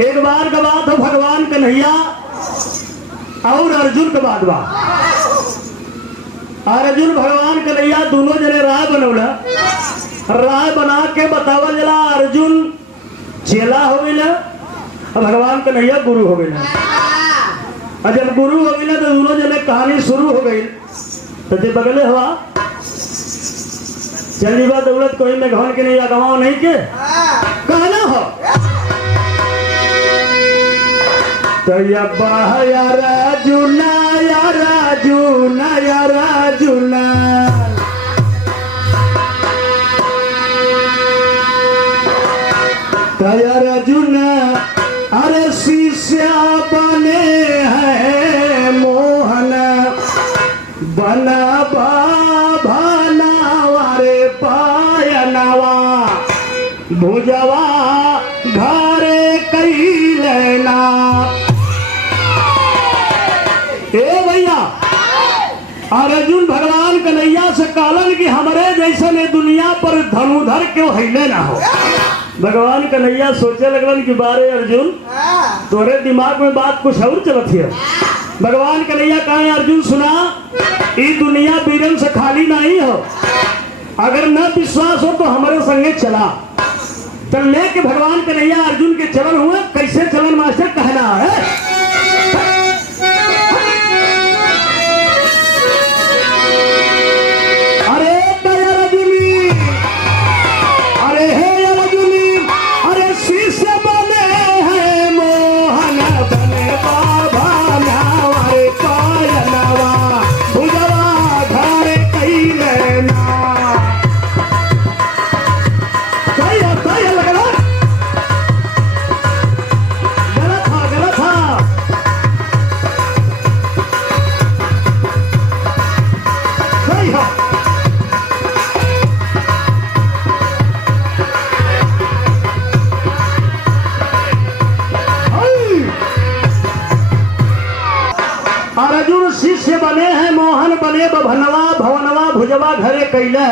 एक बार का बात हो भगवान कन्हैया और अर्जुन का बात बा। अर्जुन भगवान कन्हैया दोनों जने राय बनौला। राय बना के बतावल जला अर्जुन चेला हो गया और भगवान कन्हैया गुरु हो गया। और जब गुरु हो गया तो दोनों जने कहानी शुरू हो गई। तो जब बगले हुआ चली बा दौलत कोई में घन के नहीं गवाओ नहीं के कहना हो तो या राजुना या राजुना या राजुना तया राजुना अरे शिष्य बने हैं मोहन बना भुजवा घरे कई लेना। ए भैया अर्जुन भगवान कन्हैया से कहलन कि हमारे जैसे ने दुनिया पर धनुधर क्यों हिले ना हो। भगवान कन्हैया सोचे लगलन कि बारे अर्जुन तोरे दिमाग में बात कुछ और चलत है। भगवान कन्हैया कहे अर्जुन सुना ये दुनिया बीरन से खाली नहीं हो। अगर न विश्वास हो तो हमारे संगे चला। तो लेके भगवान कन्हैया अर्जुन के चलन हुए। कैसे चलन मास्टर कहना है अरे अर्जुनी अरे हे अर्जुनी अरे शिष्य बने हैं मोहन बने बाबा नावारे पायनवा भुजवा घरे कई लेना। अर्जुन शिष्य बने हैं मोहन बने बभनवा भवनवा भुजवा घरे कैले।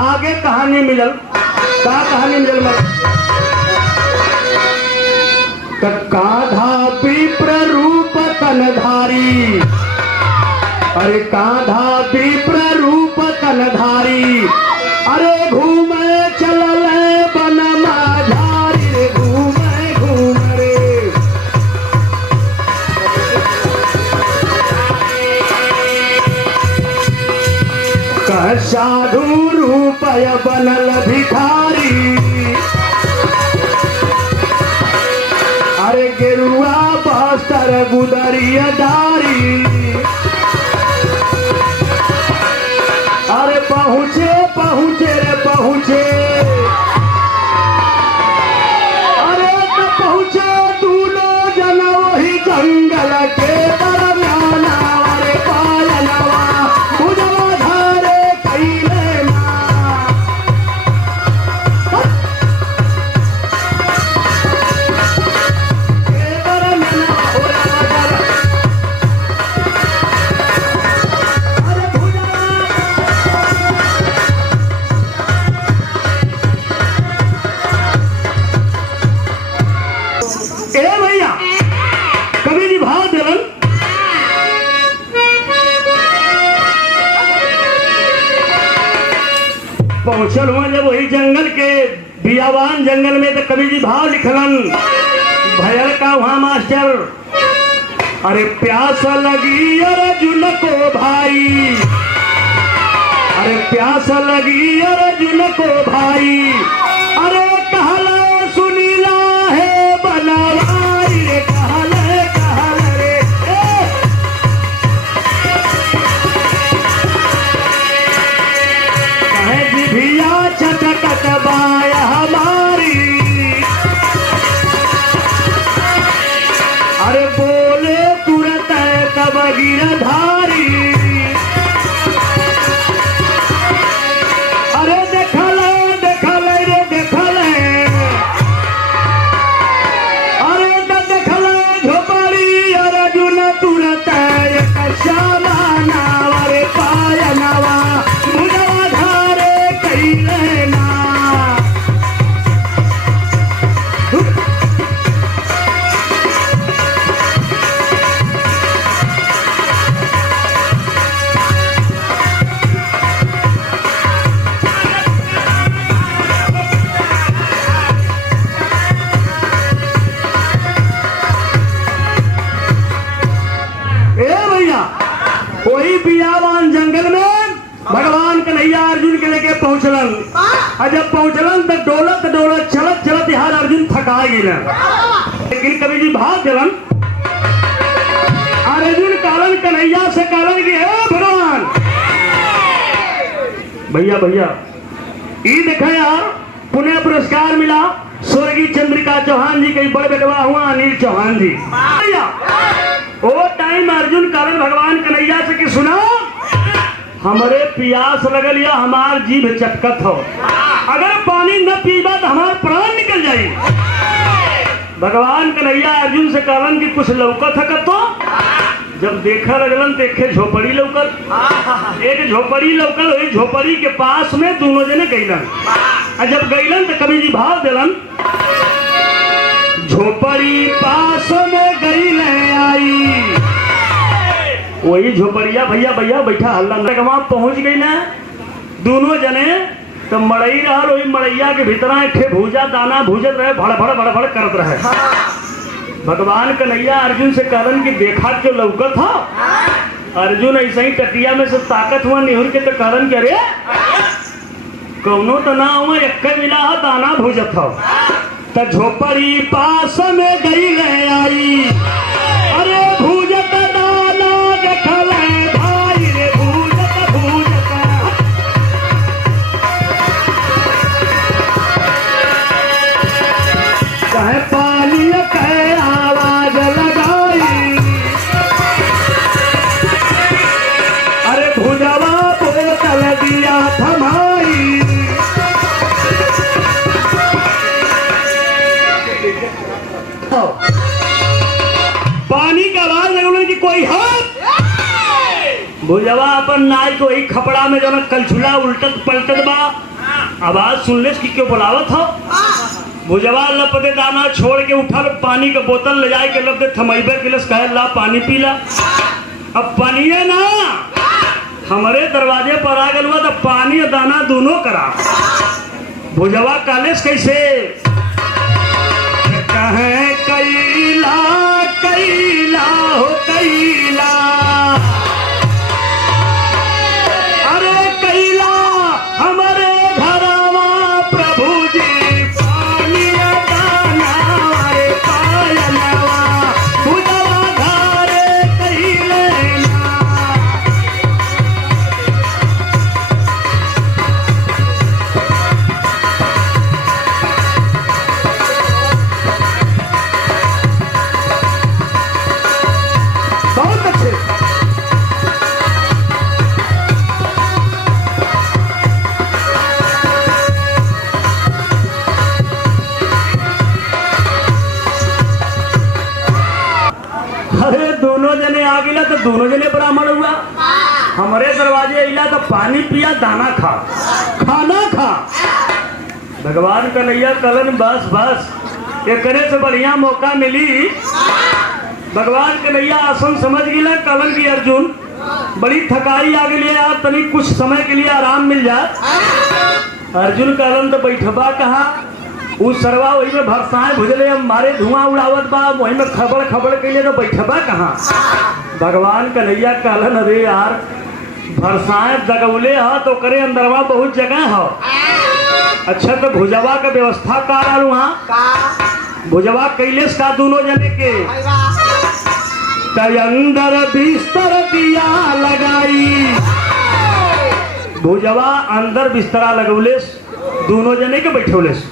आगे कहानी मिलल का कहानी मिलल काधा विप्र रूप कनधारी अरे काधा विप्र रूप कनधारी अरे घूमे चलल बन माझारी रे घूमे घूम रे कह साधु रूपय बनल भिखारी अरे गेरुआ बस्तर गुदरिया दारी अरे पहुँचे पहुँचे रे पहुँचे अरे तो पहुँचे दोनों जना वही जंगल के दरमियान अरे पायनवा भुजवा घरे कैले ना। पहुंचल हुआ जब वही जंगल के बियावान जंगल में तो कवि जी भाव लिखलन भयल का वहां मास्टर अरे प्यास लगी अर्जुन को भाई अरे प्यास लगी अर्जुन को भाई अरे कहला सुनीला है बनवाई रे कहले रे जिभिया चटकट बाया हमारी अरे बोले तुरंत तब गिरधारी अरे देखल रे देखल अरे देखल झोपड़ी अर्जुन तुरंत श्यामा नावरे पायनवा भुजवा घरे कैले ना। वही बियावान जंगल में भगवान कन्हैया अर्जुन के लेके पहुंचलन। और जब पहुंचलन तो डोलत डोलत चलत चलत यहाँ अर्जुन थका गिलन, लेकिन कवि जी भाग दिलन। अर्जुन कालन कन्हैया से कालन की हे भगवान भैया भैया ये देखा यार पुण्य पुरस्कार मिला स्वर्गीय चंद्रिका चौहान जी के बड़े बेटवा हुआ अनिल चौहान जी। भैया वो टाइम अर्जुन कालन भगवान कन्हैया से कि सुना हमारे प्यास लगल या हमार जीभ चटकत हो, अगर पानी न पीबा तो हमार प्राण निकल जाए। भगवान कन्हैया अर्जुन से कहलन कि कुछ लौकत है तो जब देखा लगलन तो एक झोपड़ी लौकल, एक झोपड़ी लौकल, वही झोपड़ी के पास में दोनों जने गईलन। और जब गईलन तो कवि जी भाव दिलन। झोपड़ी पास में गई आई, वही झोपड़िया भैया भैया बैठा हल्ला वहां पहुंच गई ना दोनों जने तो मड़ई रहा, वही मड़ैया के भीतर एक भूजा दाना भूजत रहे, भड़ भड़ भड़ भड़ करत रहे। भगवान कन्हैया अर्जुन से कहलन कि देखा क्यों लौकत था। अर्जुन ऐसे ही टटिया में से ताकत हुआ निहुर के तो कहलन कि अरे कौनो तो ना हुआ एक मिला है दाना भूजत हो। तो झोपड़ी पास में गई ले आई, अरे भूजत दाना देखल भाई रे भूजत भूजत। कहे पानी कहे आवाज लगाई, अरे भुजवा बोतल दिया थमाई। पानी का आवाज लगल कि कोई हाथ भुजवा अपन नाई को ही खपड़ा में जो कलछुला उल्टत पलटत बा, आवाज सुनले कि क्यों बुलावत हो। भुजवा लपदे दाना छोड़ के उठल, पानी का बोतल ले जाए के लपदे थमैबे के लस कहे ला पानी पीला। अब पानिए ना हमारे दरवाजे पर आ गल हुआ तो पानी और दाना दोनों करा। भुजवा कालेस कैसे कहे कैला कैला हो कैला, अरे कैला हमारे घरवा प्रभु जी पानी दाना रे पायनवा भुजवा घरे कैले ना। बहुत अच्छे अरे दोनों जने आ गिला तो दोनों जने ब्राह्मण हुआ। हमारे दरवाजे अला तो पानी पिया दाना खा खाना खा। भगवान कन्हैया कलन बस बस ये करे से बढ़िया मौका मिली। भगवान कन्हैया आसन समझ गिला कलन की अर्जुन बड़ी थकाई आ गई यार, तनी कुछ समय के लिए आराम मिल जाए। अर्जुन कलन तो बैठबा कहा उस सरवा वही में भरसाए भुजले मारे धुआं उड़ावत बा, वही में खबड़ खबड़ के लिए तो बैठबा कहाँ। भगवान कन्हैया कहलन अरे यार भरसाए दगौले ह तो करे अंदरवा बहुत जगह हो। अच्छा तो भुजवा का व्यवस्था का रहा वहाँ भुजवा कैलेस का दोनों जने के अंदर बिस्तर दिया लगाई। भुजवा अंदर बिस्तरा लगौलेस दोनों जने के बैठौलेस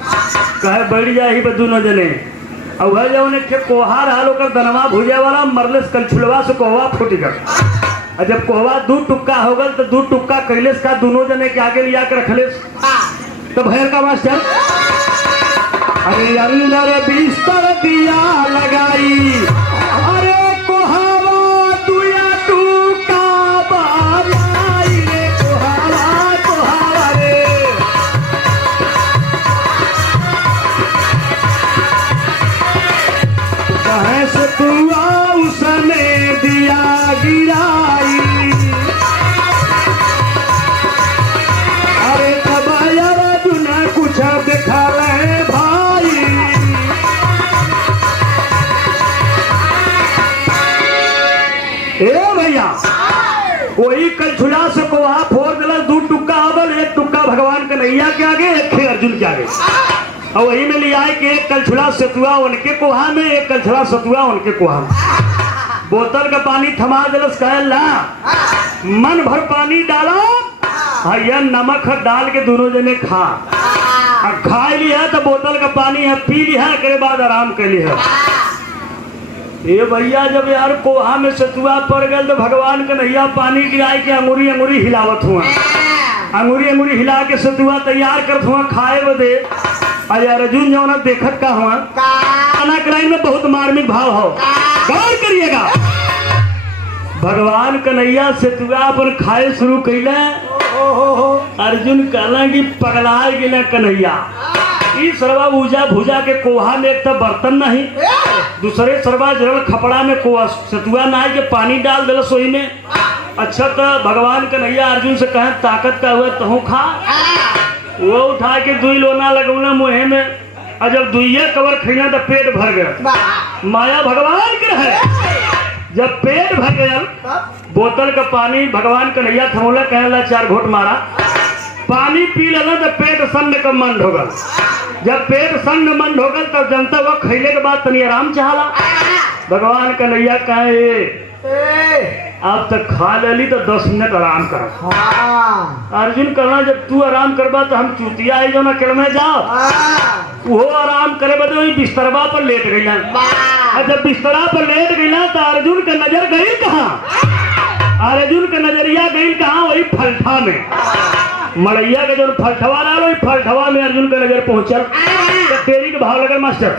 कहे बैठ जाए ही दोनों जने। और वह जब उन्हें कोहा रहा लोकर दनवा भुजे वाला मरलेस कलछुलवा से कोहवा फूट गल। और जब कोहवा दू टुक्का हो गल तो दू टुक्का कैलेस का दोनों जने के आगे लिया के रखलेस। तो भैर का मास्टर अरे अंदर बिस्तर दिया लगाई, अरे कोहावा दुया टुक्का बनाई रे कोहावा कोहावा रे। कहे से तुआ उसने दिया गिराई, अरे तब अर्जुन कुछ दिखा ले भाई। वही कलछुला से कोहा फोड़ दिला, 2 टुक्का अबल, 1 टुक्का भगवान कन्हैया के आगे, 1 खे अर्जुन के आगे। और वही में लिया है कि 1 कलछुला सतुआ उनके कोहा में, 1 कलछुला सतुआ उनके कोहा में। बोतल का पानी थमा दिलस, कहे ला मन भर पानी डालो, भैया नमक डाल के दोनों जने खा। खा लिया तो बोतल का पानी है पी लिया, के बाद आराम कर लिया। ये भैया जब यार कोहा में सतुआ पड़ गए तो भगवान कन्हैया पानी गिराए के अंगूरी अंगूरी हिलावत हुआ, अंगूरी अंगूरी हिला के सतुआ तैयार करत हुआ खाए बदे। अरे अर्जुन जो ना देखत का हुआ खाना कराई में बहुत मार्मिक भाव हो, गौर करिएगा। भगवान कन्हैया सतुआ अपन खाए शुरू कैले, अर्जुन कहला कि पगला गिला कन्हैया, ई सरवा भूजा भूजा के कोहा में एक तो बर्तन नहीं, दूसरे सरवा जरल खपड़ा में कोहा सतुआ ना के पानी डाल दिल सोई में। अच्छा तो भगवान कन्हैया अर्जुन से कहे ताकत का हुआ तहु खा। वो उठा के 2 लोना लगौना मुहे में, और जब 2 कवर खैना तो पेट भर गया। माया भगवान के रहे, जब पेट भर गया बोतल का पानी भगवान कन्हैया थमोला, कहला 4 घोट मारा, पानी पी लेना तो पेट सन्न का मंड होगा। जब पेट सन्न मंड होगा तब जनता वो खैले के बाद तनी आराम चाहला। भगवान कन्हैया कहे आप तक खा ले तो 10 मिनट आराम कर। अर्जुन कहना जब तू आराम करबा तो हम चूतिया आई जो ना कर में जाओ। वो आराम करे बदे वही बिस्तरबा पर लेट गई। और जब बिस्तरा पर लेट गई तो अर्जुन का नजर गई कहाँ, अर्जुन का नजरिया गई कहाँ, वही फलठा में। मड़ैया के जो फलठवा रहा वही फलठवा में अर्जुन का नजर पहुंचल। तो तेरी के भाव लगे मास्टर,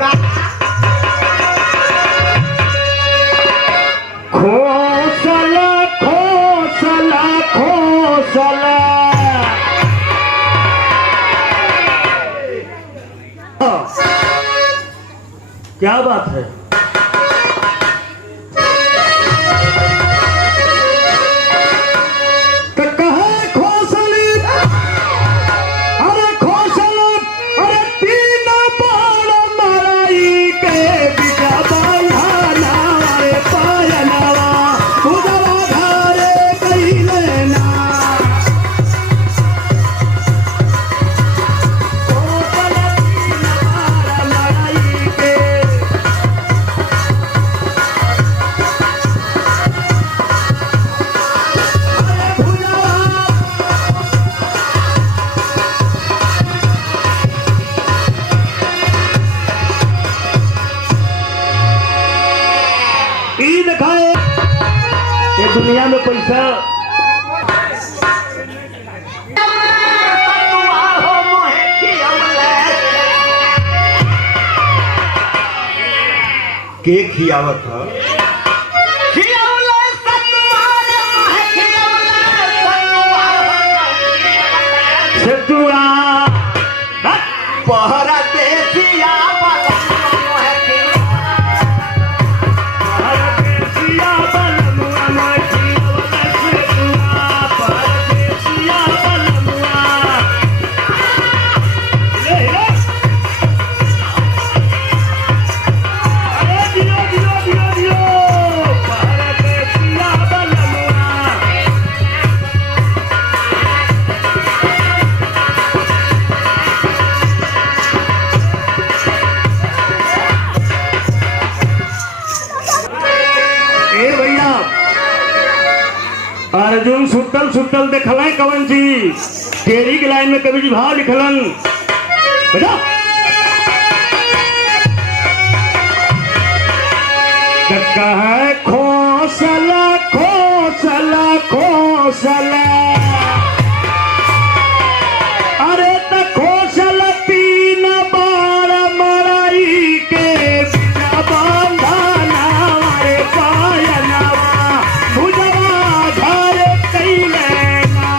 खोसला खोसला खोसला। क्या बात है, तो कहे खोसली, अरे खोसला, अरे 3 बाण मराई के बिचा बांधाना रे पायनवा, उजवा घरे कैले ना। खोसला 3 बाण मराई के, दिखाए ये दुनिया में पैसा के खियावत है सतुआ पहरा देसिया अर्जुन सुतल सुतल देखल कवन चीज, तेरी की लाइन में कभी जी भाव लिखलन बेटा। कहे खोसला खोसला खोसला, अरे त खोसला 3 बाण मराई के बिना बांधाना रे पायनवा, भुजवा घरे कैले ना।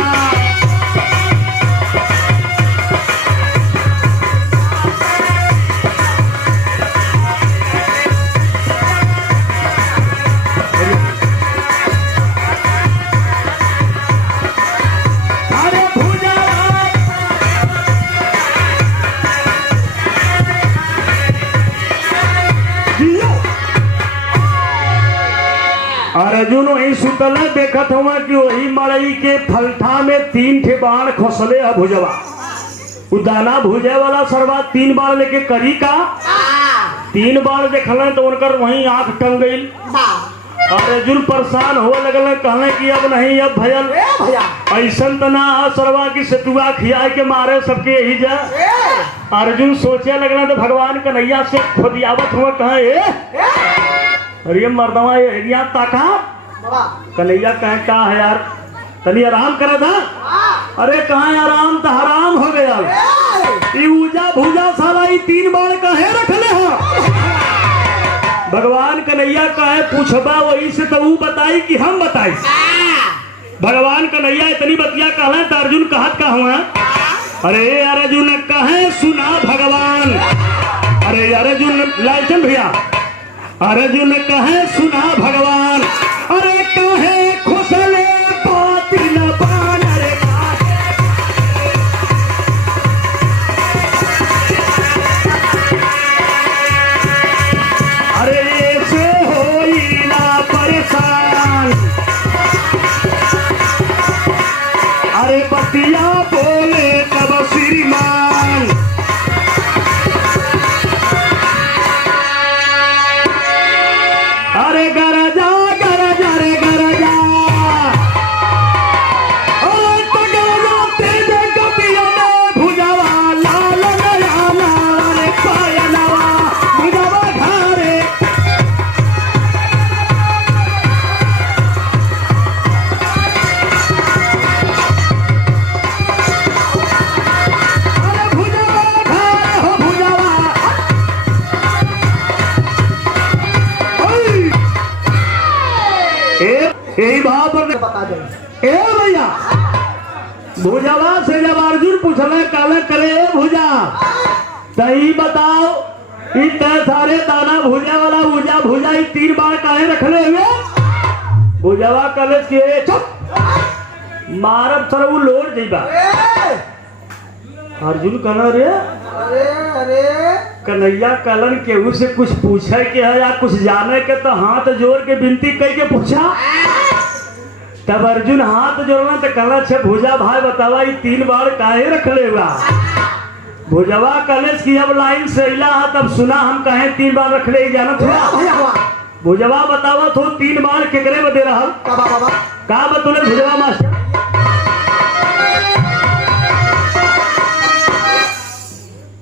अर्जुन वही सुतल देखत हुआ कि वही मड़ई के फलठा में 3 ठे बाण खोसले है भुजवा। उ दाना भुजे वाला सरवा 3 बाण लेके करी का 3 बाण देखल तो उनकर वही आंख टंग गई। अर्जुन परेशान हो लगल, कहले कि अब नहीं, अब भयल ऐसन तो ना सरवा की सतुआ खिया के मारे सबके यही जा। अर्जुन सोचे लगल तो भगवान कन्हैया से खोदियावत हुआ, कहे अरे मर्दवा ये ताका। कन्हैया कहे का है यार, तनी आराम करे था। अरे कहा आराम तो हराम हो गया। ऊजा भूजा साला 3 बाण कहे रखले हो। भगवान कन्हैया कहे पूछबा वही से तो वो बताई कि हम बताई। भगवान कन्हैया इतनी बतिया कहले तो अर्जुन कहत का हुआ, अरे अर्जुन कहे सुना भगवान। अरे अर्जुन लालचंद भैया, अर्जुन कहे सुना भगवान। अरे कहे खुशले बातिल बान। अरे ऐसे होई ना परेशान। अरे बतिया बोले तब श्रीमान। अरे गरजा गरजा रे गरजा। अरे तो गरजा तेज गतिया में भुजवा लाल नया लाल पायलवा भुजवा घरे। अरे भुजवा घरे हो भुजवा। यही भाव पर बता दे ए भैया। भुजवा से जब अर्जुन पूछले काले करे भुजा तही बताओ इ तय सारे दाना भुजा वाला भुजा भुजा 3 बार काहे रखले हुए। भुजवा कले के चुप मारब सर वो लोड जइबा। अर्जुन कहना रे अरे कन्हैया कलन केहू से कुछ पूछे के है या कुछ जाने के तो हाथ जोड़ के विनती कह के पूछा। तब अर्जुन हाथ जोड़ना तो कहला छे भुजा भाई बतावा 3 बार काहे रखले हुआ। भुजवा कलेश की अब लाइन से इला है तब सुना हम कहे 3 बार रखले ही जानत हुआ। भुजवा बतावा तो 3 बार केकरे बदे रहल का बतौले भुजवा मास्टर।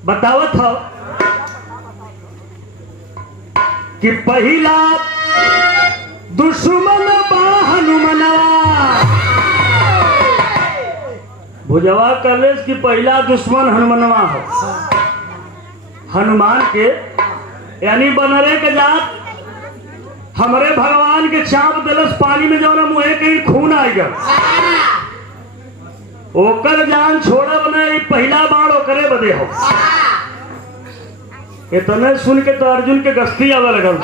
बतावत हो कि पहला दुश्मन बा हनुमनवा। भुजवा कलेश की पहला दुश्मन हनुमनवा हो। हनुमान के यानी बनरे के जात हमरे भगवान के चाप दिलस पानी में जो मुहे के खून आ गया। ओकर जान छोड़े बने पहला बाण ओकरे बदे हो। इतने सुन के तो अर्जुन के गस्ती आवे लगल।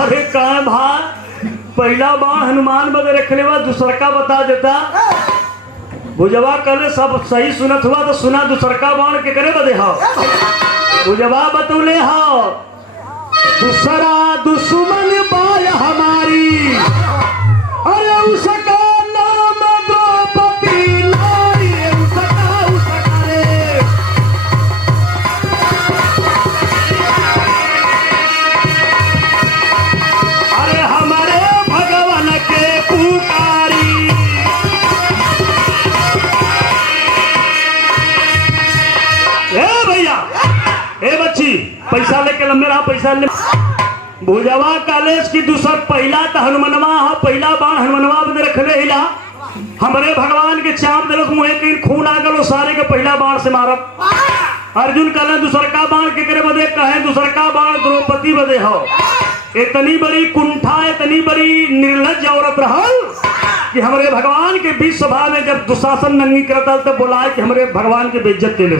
अरे कहा भाई पहला बाण हनुमान बदे रखले बा दूसरका बता देता। भुजवा कले सब सही सुनत हुआ तो सुना दूसरका बाण के करे बदे हो। भुजवा बतौले हो दूसरा दुश्मन बाय हमारी। अरे उसका नाम द्रौपदी लाई। उसका रे अरे हमारे भगवान के पुकारी। ए भैया ए बच्ची पैसा लेके लंबे रहा पैसा ले। भुजवा कलेश की दूसर पहला तो हनुमनवा हो। पहला बाण हनुमनवा बदे रखले हिला हमरे भगवान के चाप दिलक मुहे के खून आ गलो सारे के पहला बाण से मारब। अर्जुन कहले दूसरका बाण के करे बदे कहे दूसरका बाण द्रौपदी बदे हो। इतनी बड़ी कुंठा इतनी बड़ी निर्लज औरत रहल कि हमरे भगवान के बीच सभा में जब दुशासन नंगी करता तब बुलाए कि हमरे भगवान के बेइज्जत केले।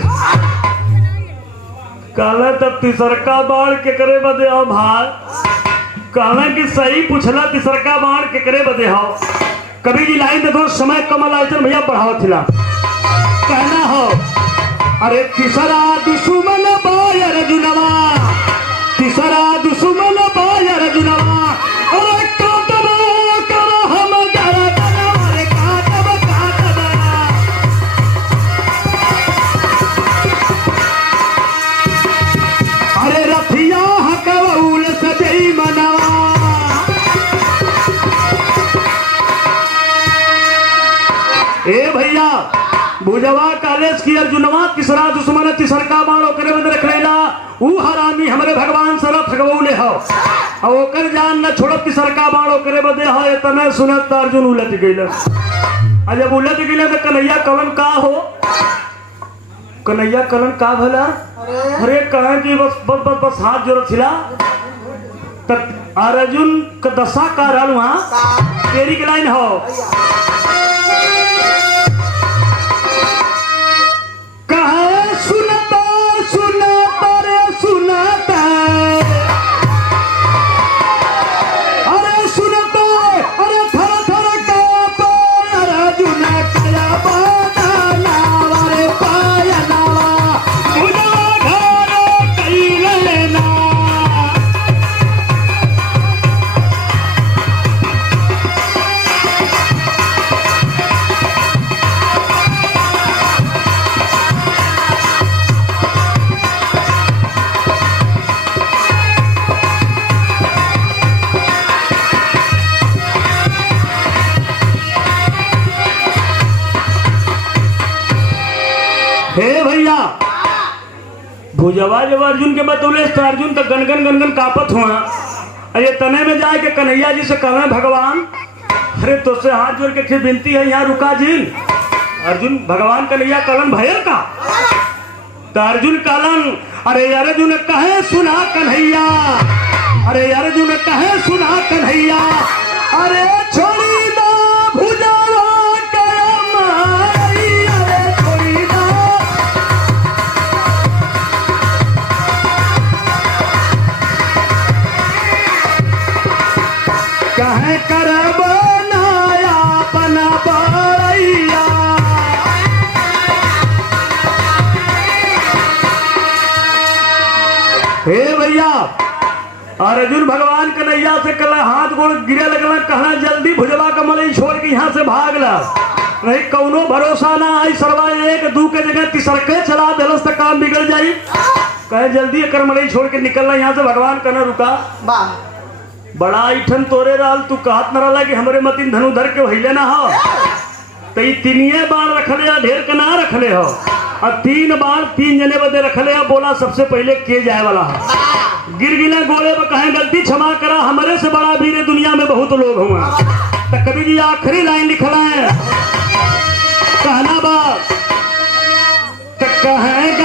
कहले तब तीसरका बाण के करे बदे हो भाई। कहले कि सही पूछला तीसरका बाण के करे बदे हो। कभी जी लाइन देखो समय कमल आयचन भैया पढ़ाओ थिला कहना हो। अरे तीसरा दुश्मन बाय अर्जुनवा। तीसरा दुश्मन बाय अर्जुनवा। अरे काटवा ए भैया भुजवा कॉलेज की अर्जुनवा तीसरा दुश्मन तिसरका बाण ओकरे बदे रख लेना ऊ हरामी हमरे भगवान सर ठगवौले हो और ओकर जान न छोड़ब तिसरका बाण ओकरे बदे हो इतने सुनत अर्जुन उलट गइल। और जब उलट गइल तो कन्हैया कलन का हो कन्हैया कलन का भला अरे कहे कि बस बस बस बस हाथ जोड़ थिला तब अर्जुन का दशा का रहल वहाँ तेरी के लाइन हो कहे सुनता सुनता रे सुनता अरे सुनता अरे थर थर कांपे अर्जुन कया बनावा रे पाया नावा भुजवा घर कइले ना। हे भैया भुजवा जब अर्जुन के बतौले तो अर्जुन तो गनगन गनगन कापत हुआ अरे तने में जाए के कन्हैया जी से कहना भगवान अरे तो से हाथ जोड़ के फिर विनती है यहाँ रुका जी अर्जुन भगवान कन्हैया कलन भयल का तो अर्जुन कलन अरे अर्जुन कहे सुना कन्हैया अरे अर्जुन कहे सुना कन्हैया अरे छोड़ी दो भुजवा कहे कर बनाया अपना बड़ैया हे भैया अर्जुन भगवान कन्हैया से कल हाथ गोड़ गिरे लगला कहना जल्दी भुजवा का मलई छोड़ के यहाँ से भाग ला नहीं कौनो भरोसा ना आई सरवा एक दू के जगह तिसरके चला दिलस तक काम बिगड़ जाई कहे जल्दी एकर मलई छोड़ के निकलना यहाँ से भगवान कहना रुका बड़ा ऐठन तोरे राल तू कहत न रहा कि हमरे मतिन धनुधर के हिले ना हो तो तीनिए बाण रखले ढेर के ना रखले हो और 3 बाण 3 जने बदे रखले हो बोला सबसे पहले के जाए वाला है गिर गिले गोले में कहें गलती क्षमा करा हमारे से बड़ा वीर दुनिया में बहुत लोग हुआ तो कभी जी आखिरी लाइन लिखला है कहना बात तो कहें